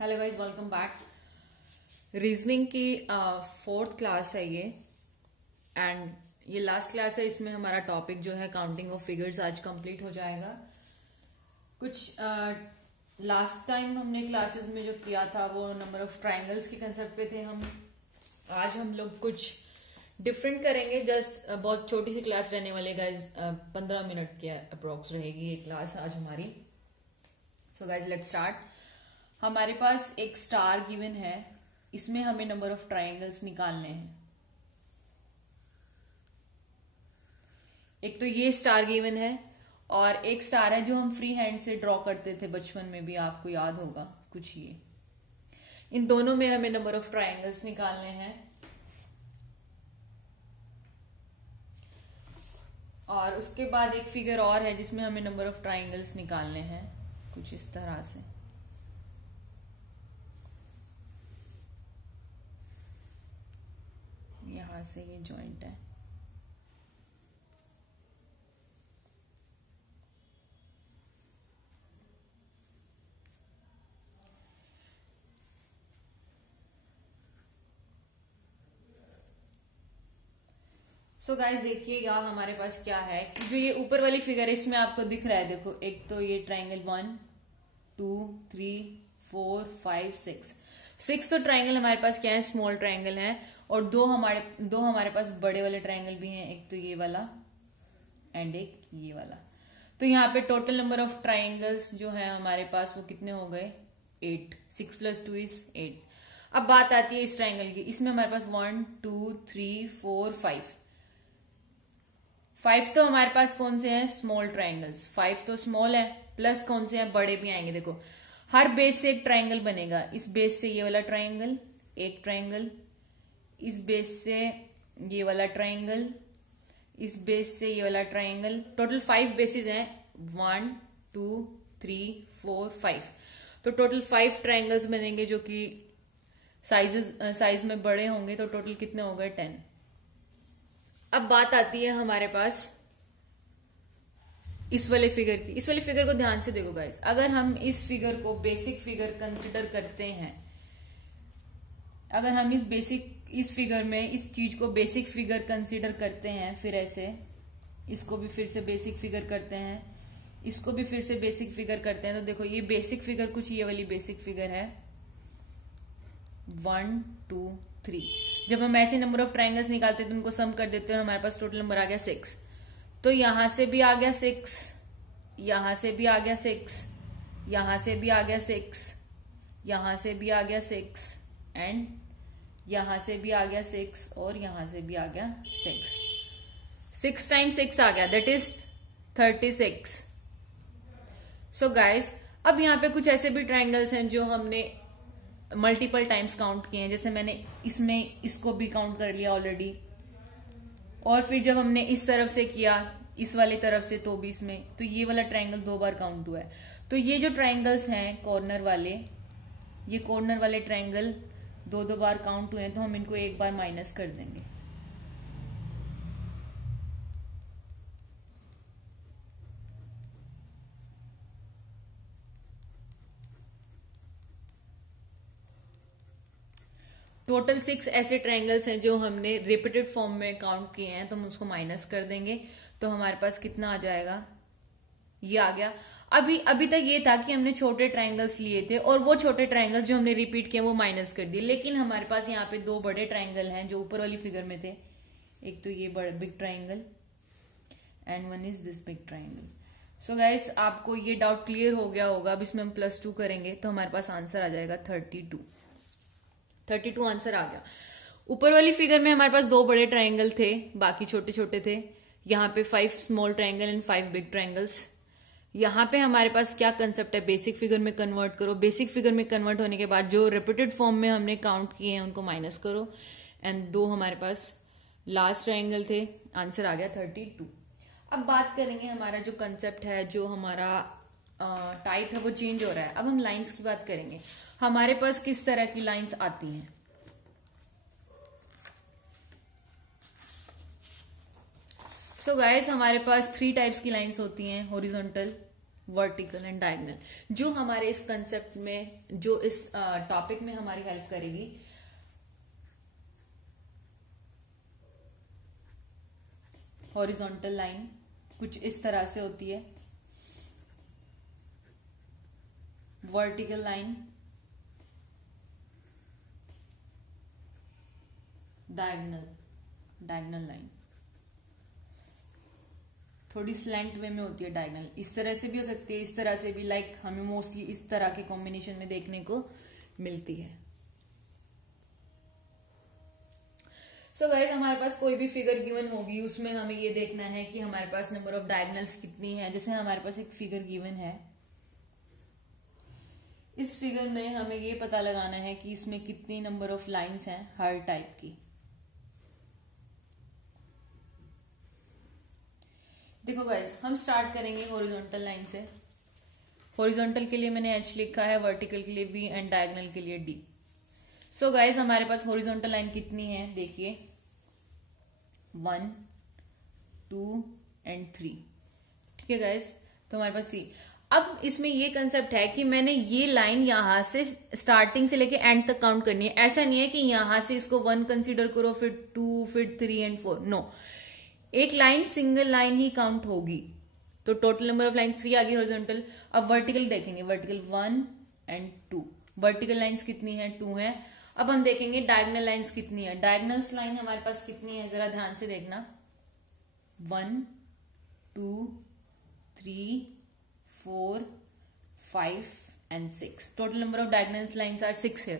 Hello guys, welcome back. Reasoning की fourth class है ये एंड ये लास्ट क्लास है। इसमें हमारा टॉपिक जो है काउंटिंग ऑफ फिगर्स आज कंप्लीट हो जाएगा। कुछ लास्ट टाइम हमने क्लासेस में जो किया था वो नंबर ऑफ ट्राइंगल्स के कंसेप्ट पे थे हम। आज हम लोग कुछ डिफरेंट करेंगे। जस्ट बहुत छोटी सी क्लास रहने वाली गाइज, 15 मिनट के अप्रोक्स रहेगी ये क्लास आज हमारी। So guys let's start. हमारे पास एक स्टार गिवन है, इसमें हमें नंबर ऑफ ट्राइंगल्स निकालने हैं। एक तो ये स्टार गिवन है और एक स्टार है जो हम फ्री हैंड से ड्रॉ करते थे बचपन में भी, आपको याद होगा कुछ ये। इन दोनों में हमें नंबर ऑफ ट्राइंगल्स निकालने हैं। और उसके बाद एक फिगर और है जिसमें हमें नंबर ऑफ ट्राइंगल्स निकालने हैं, कुछ इस तरह से। यहां से ये जॉइंट है। सो गाइस देखिएगा हमारे पास क्या है। जो ये ऊपर वाली फिगर है इसमें आपको दिख रहा है, देखो एक तो ये ट्राइंगल 1 2 3 4 5 6 तो ट्राइंगल हमारे पास क्या है, स्मॉल ट्राइंगल है। और दो हमारे पास बड़े वाले ट्राइंगल भी हैं, एक तो ये वाला एंड एक ये वाला। तो यहाँ पे टोटल नंबर ऑफ ट्राइंगल्स जो है हमारे पास वो कितने हो गए, 8। 6 + 2 = 8। अब बात आती है इस ट्राइंगल की। इसमें हमारे पास 1 2 3 4 5 तो हमारे पास कौन से हैं, स्मॉल ट्राइंगल्स। 5 तो स्मॉल है, प्लस कौन से हैं, बड़े भी आएंगे। देखो हर बेस से एक ट्राइंगल बनेगा। इस बेस से ये वाला ट्राइंगल, एक ट्राइंगल, इस बेस से ये वाला ट्राइंगल, इस बेस से ये वाला ट्राइंगल। टोटल 5 बेसिस हैं, 1 2 3 4 5। तो टोटल 5 ट्राइंगल्स बनेंगे जो कि साइज में बड़े होंगे। तो टोटल कितने हो गए, 10। अब बात आती है हमारे पास इस वाले फिगर की। इस वाले फिगर को ध्यान से देखो गाइस। अगर हम इस फिगर को बेसिक फिगर कंसिडर करते हैं, अगर हम इस फिगर में इस चीज को बेसिक फिगर कंसिडर करते हैं, फिर ऐसे इसको भी फिर से बेसिक फिगर करते हैं, इसको भी फिर से बेसिक फिगर करते हैं। तो देखो ये बेसिक फिगर कुछ ये वाली बेसिक फिगर है 1 2 3। जब हम ऐसे नंबर ऑफ ट्राइंगल्स निकालते हैं तो उनको सम कर देते हैं और हमारे पास टोटल नंबर आ गया 6। तो यहां से भी आ गया 6, यहां से भी आ गया 6, यहां से भी आ गया 6, यहां से भी आ गया 6 एंड यहां से भी आ गया 6 और यहां से भी आ गया 6। 6 × 6 आ गया, दैट इज 36। सो गाइस अब यहाँ पे कुछ ऐसे भी ट्राइंगल्स हैं जो हमने मल्टीपल टाइम्स काउंट किए हैं। जैसे मैंने इसमें इसको भी काउंट कर लिया ऑलरेडी, और फिर जब हमने इस तरफ से किया इस वाले तरफ से तो भी इसमें, तो ये वाला ट्राइंगल 2 बार काउंट हुआ है। तो ये जो ट्राइंगल्स हैं कॉर्नर वाले, ये कॉर्नर वाले ट्राइंगल 2 बार काउंट हुए हैं, तो हम इनको एक बार माइनस कर देंगे। टोटल 6 ऐसे ट्राइंगल्स हैं जो हमने रिपीटेड फॉर्म में काउंट किए हैं, तो हम उसको माइनस कर देंगे। तो हमारे पास कितना आ जाएगा, ये आ गया। अभी तक ये था कि हमने छोटे ट्राइंगल्स लिए थे और वो छोटे ट्राइंगल्स जो हमने रिपीट किए वो माइनस कर दिए। लेकिन हमारे पास यहाँ पे 2 बड़े ट्राइंगल हैं जो ऊपर वाली फिगर में थे। एक तो ये बड़ा big triangle and one is this big triangle. So guys आपको ये डाउट क्लियर हो गया होगा। अब इसमें हम +2 करेंगे तो हमारे पास आंसर आ जाएगा 32 आंसर आ गया। ऊपर वाली फिगर में हमारे पास 2 बड़े ट्राइंगल थे, बाकी छोटे छोटे थे। यहाँ पे 5 small triangle and 5 big triangles. यहाँ पे हमारे पास क्या कंसेप्ट है, बेसिक फिगर में कन्वर्ट करो। बेसिक फिगर में कन्वर्ट होने के बाद जो रिपीटेड फॉर्म में हमने काउंट किए हैं उनको माइनस करो एंड 2 हमारे पास लास्ट ट्राइंगल थे। आंसर आ गया 32। अब बात करेंगे हमारा जो कंसेप्ट है, जो हमारा टाइप है वो चेंज हो रहा है। अब हम लाइंस की बात करेंगे। हमारे पास किस तरह की लाइंस आती हैं। सो गाइस हमारे पास 3 टाइप्स की लाइंस होती हैं, हॉरिजॉन्टल, वर्टिकल एंड डायगोनल, जो हमारे इस कंसेप्ट में, जो इस टॉपिक में हमारी हेल्प करेगी। हॉरिजॉन्टल लाइन कुछ इस तरह से होती है, वर्टिकल लाइन, डायगोनल लाइन थोड़ी स्लैंट वे में होती है। डायगोनल इस तरह से भी हो सकती है, इस तरह से भी, लाइक हमें मोस्टली इस तरह के कॉम्बिनेशन में देखने को मिलती है। सो गाइस, हमारे पास कोई भी फिगर गिवन होगी, उसमें हमें ये देखना है कि हमारे पास नंबर ऑफ डायगोनल्स कितनी है। जैसे हमारे पास एक फिगर गिवन है, इस फिगर में हमें ये पता लगाना है कि इसमें कितनी नंबर ऑफ लाइंस हैं हर टाइप की। देखो गाइस, हम स्टार्ट करेंगे हॉरिजॉन्टल लाइन से। हॉरिजॉन्टल के लिए मैंने H लिखा है, वर्टिकल के लिए V एंड डायगोनल के लिए D। सो गाइस, हमारे पास हॉरिजॉन्टल लाइन कितनी है, देखिए 1, 2 एंड 3। ठीक है गाइस, तो हमारे पास 3। अब इसमें ये कंसेप्ट है कि मैंने ये लाइन यहां से स्टार्टिंग से लेके एंड तक काउंट करनी है। ऐसा नहीं है कि यहां से इसको 1 कंसीडर करो, फिर 2, फिर 3 एंड 4। नो, एक लाइन सिंगल लाइन ही काउंट होगी। तो टोटल नंबर ऑफ लाइन 3 आ गई हॉरिजॉन्टल। अब वर्टिकल देखेंगे, वर्टिकल 1 एंड 2। वर्टिकल लाइंस कितनी है, 2 है। अब हम देखेंगे डायगोनल लाइंस कितनी है। डायगोनल्स लाइन हमारे पास कितनी है, जरा ध्यान से देखना, 1, 2, 3, 4, 5 and 6। Total number of diagonal lines are 6 है।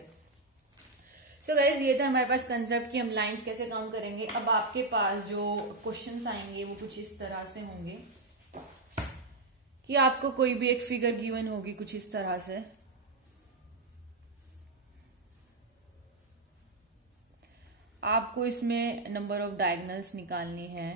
सो गाइज, ये था हमारे पास कंसेप्ट कि हम लाइंस कैसे काउंट करेंगे। अब आपके पास जो क्वेश्चंस आएंगे वो कुछ इस तरह से होंगे कि आपको कोई भी एक फिगर गिवन होगी कुछ इस तरह से, आपको इसमें नंबर ऑफ डायगोनल्स निकालनी है,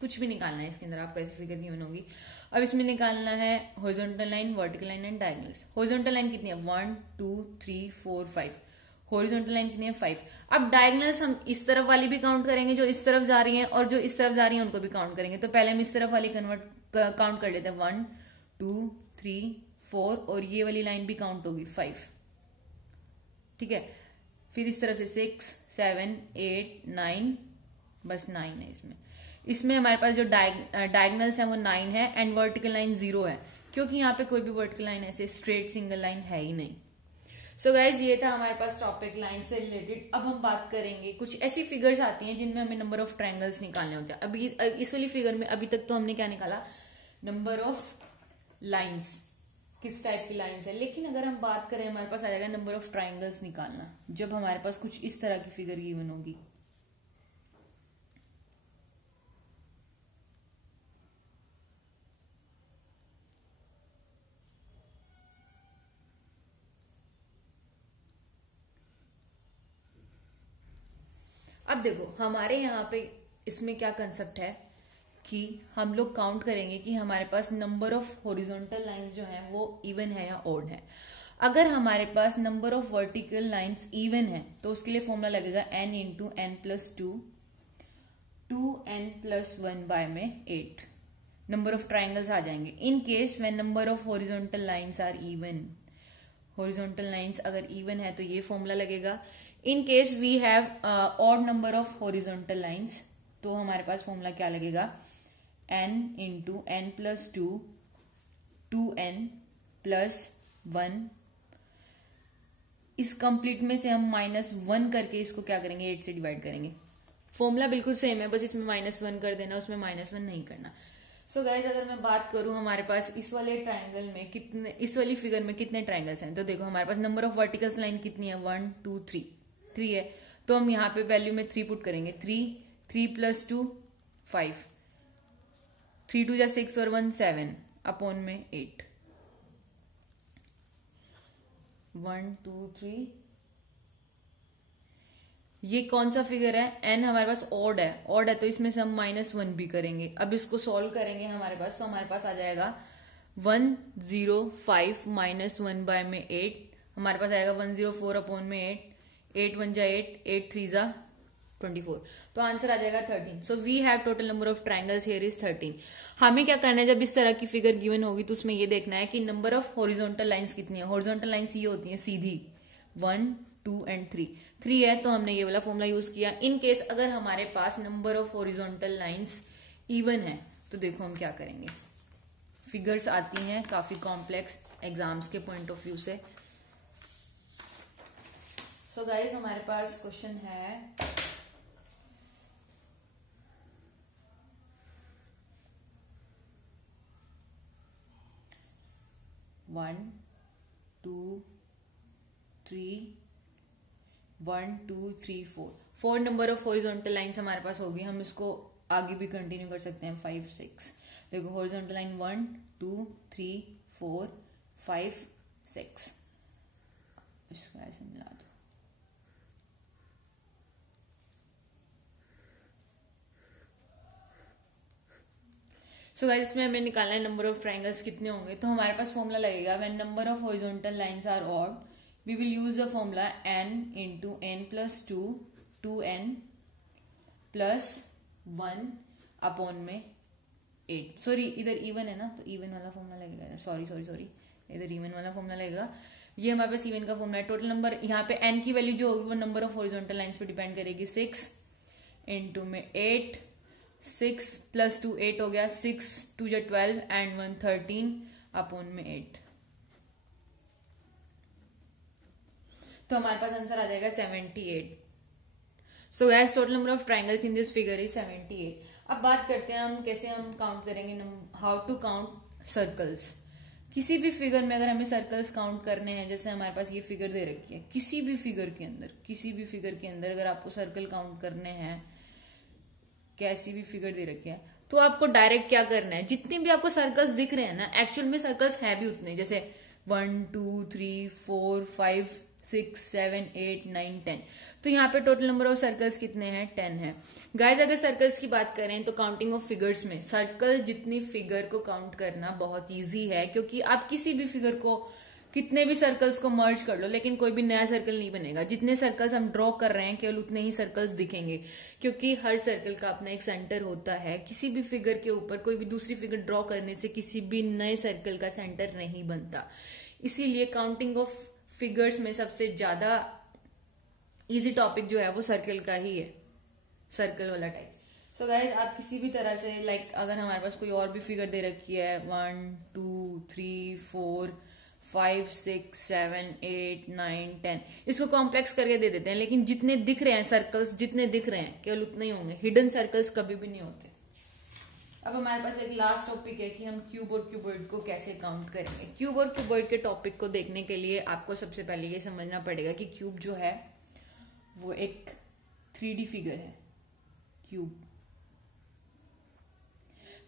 कुछ भी निकालना है इसके अंदर, आपको ऐसी फिगर गिवन होगी। अब इसमें निकालना है horizontal line, vertical line and diagonals. Horizontal line कितनी है, 1, 2, 3, 4, 5। हॉरिजॉन्टल लाइन कितनी है, 5। अब डायगोनल्स हम इस तरफ वाली भी काउंट करेंगे, जो इस तरफ जा रही है, और जो इस तरफ जा रही है उनको भी काउंट करेंगे। तो पहले हम इस तरफ वाली काउंट कर लेते हैं, 1, 2, 3, 4, और ये वाली लाइन भी काउंट होगी 5। ठीक है, फिर इस तरफ से 6, 7, 8, 9, बस 9 है इसमें हमारे पास जो डायगोनल्स है वो 9 है एंड वर्टिकल लाइन 0 है, क्योंकि यहाँ पे कोई भी वर्टिकल लाइन ऐसे स्ट्रेट सिंगल लाइन है ही नहीं। सो गाइज, ये था हमारे पास टॉपिक लाइन से रिलेटेड। अब हम बात करेंगे, कुछ ऐसी फिगर्स आती हैं जिनमें हमें नंबर ऑफ ट्रायंगल्स निकालने होते हैं। अभी इस वाली फिगर में अभी तक तो हमने क्या निकाला, नंबर ऑफ लाइन्स, किस टाइप की लाइन्स है। लेकिन अगर हम बात करें, हमारे पास आ जाएगा नंबर ऑफ ट्रायंगल्स निकालना, जब हमारे पास कुछ इस तरह की फिगर गिवन होगी। अब देखो, हमारे यहाँ पे इसमें क्या कंसेप्ट है कि हम लोग काउंट करेंगे कि हमारे पास नंबर ऑफ हॉरिजॉन्टल लाइंस जो हैं वो इवन है या ऑड है। अगर हमारे पास number of vertical lines even है तो उसके लिए फॉर्मूला लगेगा n into n plus 2, 2n plus 1 by में 8। नंबर ऑफ ट्राइंगल्स आ जाएंगे। In case when number of horizontal lines are even, horizontal lines अगर इवन है तो ये फॉर्मूला लगेगा। In case we have odd number of horizontal lines, तो हमारे पास फॉर्मूला क्या लगेगा, n into n plus 2, 2n plus 1। इस कंप्लीट में से हम -1 करके इसको क्या करेंगे, 8 से डिवाइड करेंगे। फॉर्मूला बिल्कुल सेम है, बस इसमें -1 कर देना, उसमें -1 नहीं करना। सो गाइज, अगर मैं बात करूं हमारे पास इस वाले ट्रायंगल में कितने, इस वाली फिगर में कितने ट्रायंगल्स हैं, तो देखो हमारे पास नंबर ऑफ वर्टिकल्स लाइन कितनी है, 1 2 3 है। तो हम यहाँ पे वैल्यू में 3 पुट करेंगे, 3 प्लस 2 5, 3 2 जा 6 और 1 7 अपॉन में 8, 1 2 3। ये कौन सा फिगर है, n हमारे पास ऑड है तो इसमें से हम -1 भी करेंगे। अब इसको सॉल्व करेंगे हमारे पास, तो हमारे पास आ जाएगा 105 - 1 बाय में 8, हमारे पास आएगा 104 अपॉन में 8, 8 1 जा 8, 8 3 जा 24। तो आंसर आ जाएगा 13। So we have total number of triangles here is 13। हमें क्या करना है, जब इस तरह की फिगर गिवन होगी तो उसमें ये देखना है कि नंबर ऑफ हॉरिजॉन्टल लाइंस कितनी है। हॉरिजॉन्टल लाइंस ये होती है सीधी, 1 2 एंड 3 है, तो हमने ये वाला फॉर्मूला यूज किया। इन केस अगर हमारे पास number of horizontal lines even है तो देखो हम क्या करेंगे। फिगर्स आती हैं काफी कॉम्प्लेक्स एग्जाम्स के पॉइंट ऑफ व्यू से। सो गाइज हमारे पास क्वेश्चन है 1 2 3 1 2 3 4 4 नंबर ऑफ हॉरिजॉन्टल लाइंस हमारे पास होगी। हम इसको आगे भी कंटिन्यू कर सकते हैं 5 6। देखो हॉरिजॉन्टल लाइन 1 2 3 4 5 6, इसको ऐसे मिला दो। सो गाइस इसमें हमें निकालना है नंबर ऑफ ट्राइंगल्स कितने होंगे। तो हमारे पास फॉर्मूला लगेगा when number of horizontal lines are odd we will use the formula n into n plus 2 2n plus 1 upon में 8। सॉरी इधर इवन है ना, तो इवन वाला फॉर्मूला लगेगा। सॉरी इधर इवन वाला फॉर्मूला लगेगा। ये हमारे पास इवन का फॉर्मूला है। टोटल नंबर यहाँ पे n की वैल्यू जो होगी वो नंबर ऑफ हॉरिजॉन्टल लाइंस पे डिपेंड करेगी। 6 इंटू में 8, 6 प्लस 2 8 हो गया, 6 2 जा 12 एंड 1 13 अपॉन में 8। तो हमारे पास आंसर आ जाएगा 78। So guys total number of triangles in this figure is 78। अब बात करते हैं हम कैसे हम काउंट करेंगे, हाउ टू काउंट सर्कल्स। किसी भी फिगर में अगर हमें सर्कल्स काउंट करने हैं, जैसे हमारे पास ये फिगर दे रखी है, किसी भी फिगर के अंदर अगर आपको सर्कल काउंट करने हैं, कैसी भी फिगर दे रखी है, तो आपको डायरेक्ट क्या करना है, जितने भी आपको सर्कल्स दिख रहे हैं ना, एक्चुअल में सर्कल्स है भी उतने, जैसे 1 2 3 4 5 6 7 8 9 10। तो यहाँ पे टोटल नंबर ऑफ सर्कल्स कितने हैं, 10 है। गाइज अगर सर्कल्स की बात करें तो काउंटिंग ऑफ फिगर्स में सर्कल जितनी फिगर को काउंट करना बहुत इजी है, क्योंकि आप किसी भी फिगर को कितने भी सर्कल्स को मर्ज कर लो लेकिन कोई भी नया सर्कल नहीं बनेगा। जितने सर्कल्स हम ड्रॉ कर रहे हैं केवल उतने ही सर्कल्स दिखेंगे, क्योंकि हर सर्कल का अपना एक सेंटर होता है। किसी भी फिगर के ऊपर कोई भी दूसरी फिगर ड्रॉ करने से किसी भी नए सर्कल का सेंटर नहीं बनता। इसीलिए काउंटिंग ऑफ फिगर्स में सबसे ज्यादा इजी टॉपिक जो है वो सर्कल का ही है, सर्कल वाला टाइप। सो गाइज आप किसी भी तरह से अगर हमारे पास कोई और भी फिगर दे रखी है 1 2 3 4 5 6 7 8 9 10, इसको कॉम्प्लेक्स करके दे देते हैं, लेकिन जितने दिख रहे हैं सर्कल्स जितने दिख रहे हैं केवल उतने ही होंगे। हिडन सर्कल्स कभी भी नहीं होते। अब हमारे पास एक लास्ट टॉपिक है कि हम क्यूब और क्यूबॉइड को कैसे काउंट करेंगे। क्यूब और क्यूबॉइड के टॉपिक को देखने के लिए आपको सबसे पहले ये समझना पड़ेगा कि क्यूब जो है वो एक 3D फिगर है। क्यूब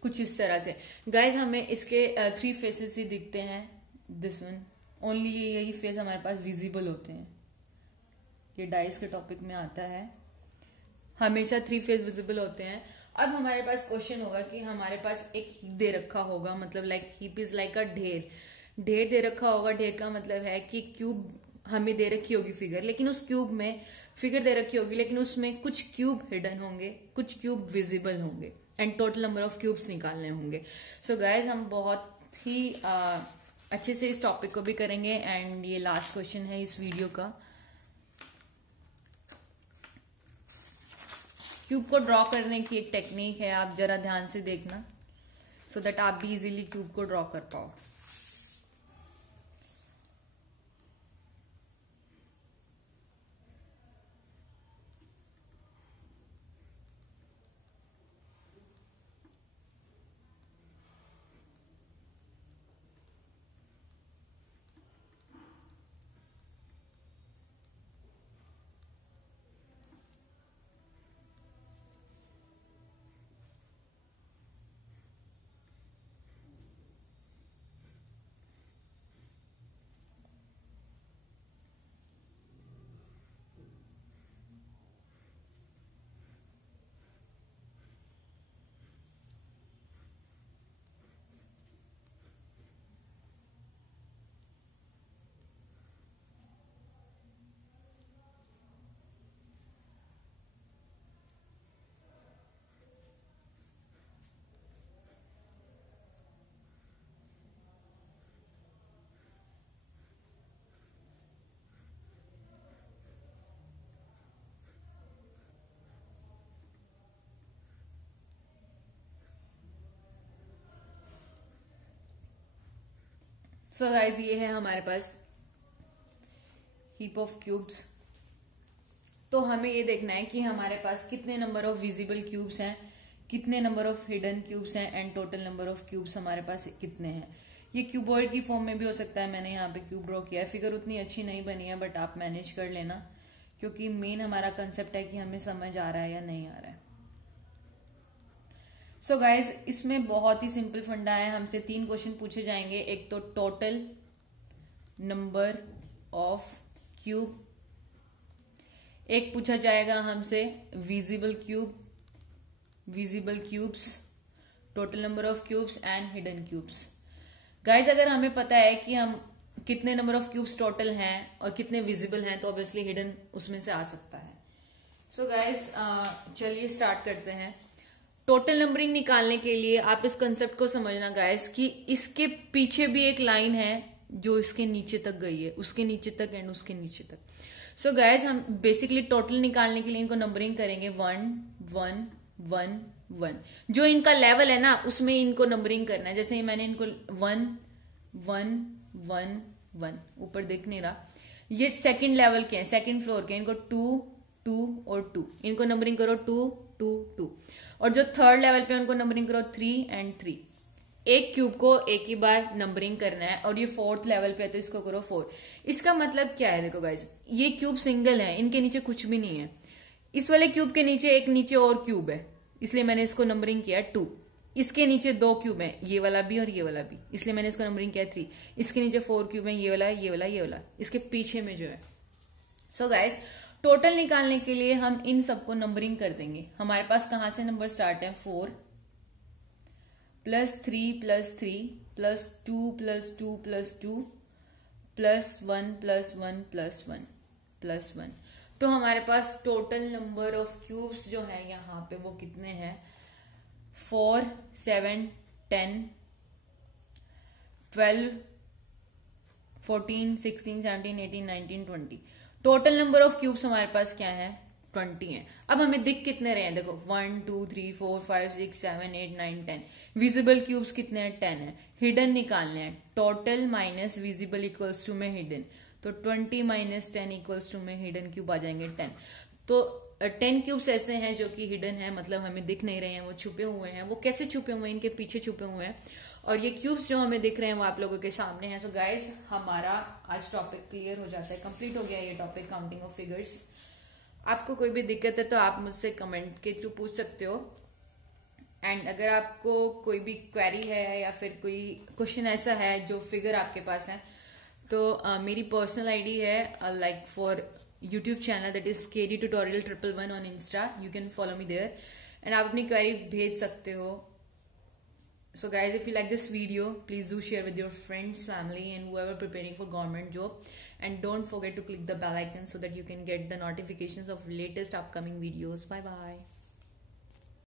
कुछ इस तरह से गाइज हमें इसके 3 फेसेस ही दिखते हैं। दिस वन ओनली, यही फेस हमारे पास विजिबल होते हैं। ये डाइस के टॉपिक में आता है, हमेशा 3 फेस विजिबल होते हैं। अब हमारे पास क्वेश्चन होगा कि हमारे पास एक हीप दे रखा होगा, मतलब हीप इज लाइक अ ढेर दे रखा होगा। ढेर का मतलब है कि क्यूब हमें दे रखी होगी फिगर, लेकिन उस क्यूब में फिगर दे रखी होगी लेकिन उसमें कुछ क्यूब हिडन होंगे, कुछ क्यूब विजिबल होंगे and total number of cubes निकालने होंगे। सो गाइज हम बहुत ही अच्छे से इस टॉपिक को भी करेंगे एंड ये लास्ट क्वेश्चन है इस वीडियो का। क्यूब को ड्रॉ करने की एक टेक्निक है, आप जरा ध्यान से देखना सो दैट आप भी इजीली क्यूब को ड्रॉ कर पाओ। सो गाइज ये है हमारे पास हीप ऑफ क्यूब्स। तो हमें ये देखना है कि हमारे पास कितने नंबर ऑफ विजिबल क्यूब्स हैं, कितने नंबर ऑफ हिडन क्यूब्स हैं and total number of cubes हमारे पास कितने हैं। ये क्यूबॉइड की फॉर्म में भी हो सकता है, मैंने यहाँ पे क्यूब ड्रॉ किया है। फिगर उतनी अच्छी नहीं बनी है बट आप मैनेज कर लेना, क्योंकि मेन हमारा कंसेप्ट है कि हमें समझ आ रहा है या नहीं आ रहा है। सो गाइज इसमें बहुत ही सिंपल फंडा है, हमसे 3 क्वेश्चन पूछे जाएंगे। एक तो टोटल नंबर ऑफ क्यूब, एक पूछा जाएगा हमसे visible cubes, total number of cubes and hidden cubes. Guys अगर हमें पता है कि हम कितने नंबर ऑफ क्यूब्स टोटल हैं और कितने विजिबल हैं तो ऑब्वियसली हिडन उसमें से आ सकता है। सो गाइज चलिए स्टार्ट करते हैं। टोटल नंबरिंग निकालने के लिए आप इस कंसेप्ट को समझना गाइज कि इसके पीछे भी एक लाइन है जो इसके नीचे तक गई है, उसके नीचे तक एंड उसके नीचे तक। सो गाइज हम बेसिकली टोटल निकालने के लिए इनको नंबरिंग करेंगे 1 1 1 1। जो इनका लेवल है ना उसमें इनको नंबरिंग करना है। जैसे मैंने इनको 1 1 1 1 ऊपर दिख नहीं रहा, ये सेकंड लेवल के हैं, सेकंड फ्लोर के। इनको 2 2 और 2, इनको नंबरिंग करो 2 2 2। और जो थर्ड लेवल पे उनको नंबरिंग करो 3 एंड 3। एक क्यूब को एक ही बार नंबरिंग करना है और ये फोर्थ लेवल पे है तो इसको करो 4। इसका मतलब क्या है, देखो गाइस ये क्यूब सिंगल है, इनके नीचे कुछ भी नहीं है। इस वाले क्यूब के नीचे एक नीचे और क्यूब है, इसलिए मैंने इसको नंबरिंग किया 2। इसके नीचे 2 क्यूब है, ये वाला भी और ये वाला भी, इसलिए मैंने इसको नंबरिंग किया 3। इसके नीचे 4 क्यूब है, ये वाला ये वाला ये वाला, इसके पीछे में जो है। सो गाइस टोटल निकालने के लिए हम इन सबको नंबरिंग कर देंगे। हमारे पास कहां से नंबर स्टार्ट है, 4 +3 +3 +2 +2 +2 +1 +1 +1 +1। तो हमारे पास टोटल नंबर ऑफ क्यूब्स जो है यहाँ पे वो कितने हैं, 4 7 10 12 14 16 17 18 19 20। टोटल नंबर ऑफ क्यूब्स हमारे पास क्या है, 20 है। अब हमें दिख कितने रहे हैं, देखो 1 2 3 4 5 6 7 8 9 10। विजिबल क्यूब्स कितने हैं, 10 है। हिडन निकालने हैं, total minus visible equals to में हिडन, तो 20 - 10 इक्वल्स टू में हिडन क्यूब आ जाएंगे 10। तो 10 क्यूब्स ऐसे हैं जो कि हिडन है, मतलब हमें दिख नहीं रहे हैं, वो छुपे हुए हैं। वो कैसे छुपे हुए हैं, इनके पीछे छुपे हुए हैं। और ये क्यूब्स जो हमें दिख रहे हैं वो आप लोगों के सामने हैं। सो गाइज हमारा आज टॉपिक क्लियर हो जाता है, कंप्लीट हो गया ये टॉपिक काउंटिंग ऑफ फिगर्स। आपको कोई भी दिक्कत है तो आप मुझसे कमेंट के थ्रू पूछ सकते हो। एंड अगर आपको कोई भी क्वेरी है या फिर कोई क्वेश्चन ऐसा है जो फिगर आपके पास है तो मेरी पर्सनल आईडी है like for YouTube channel, that is KD Tutorial 111 on Insta. You can follow me there and आप अपनी क्वेरी भेज सकते हो। So guys, if you like this video, please do share with your friends, family and whoever preparing for government job. And don't forget to click the bell icon so that you can get the notifications of latest upcoming videos. Bye bye.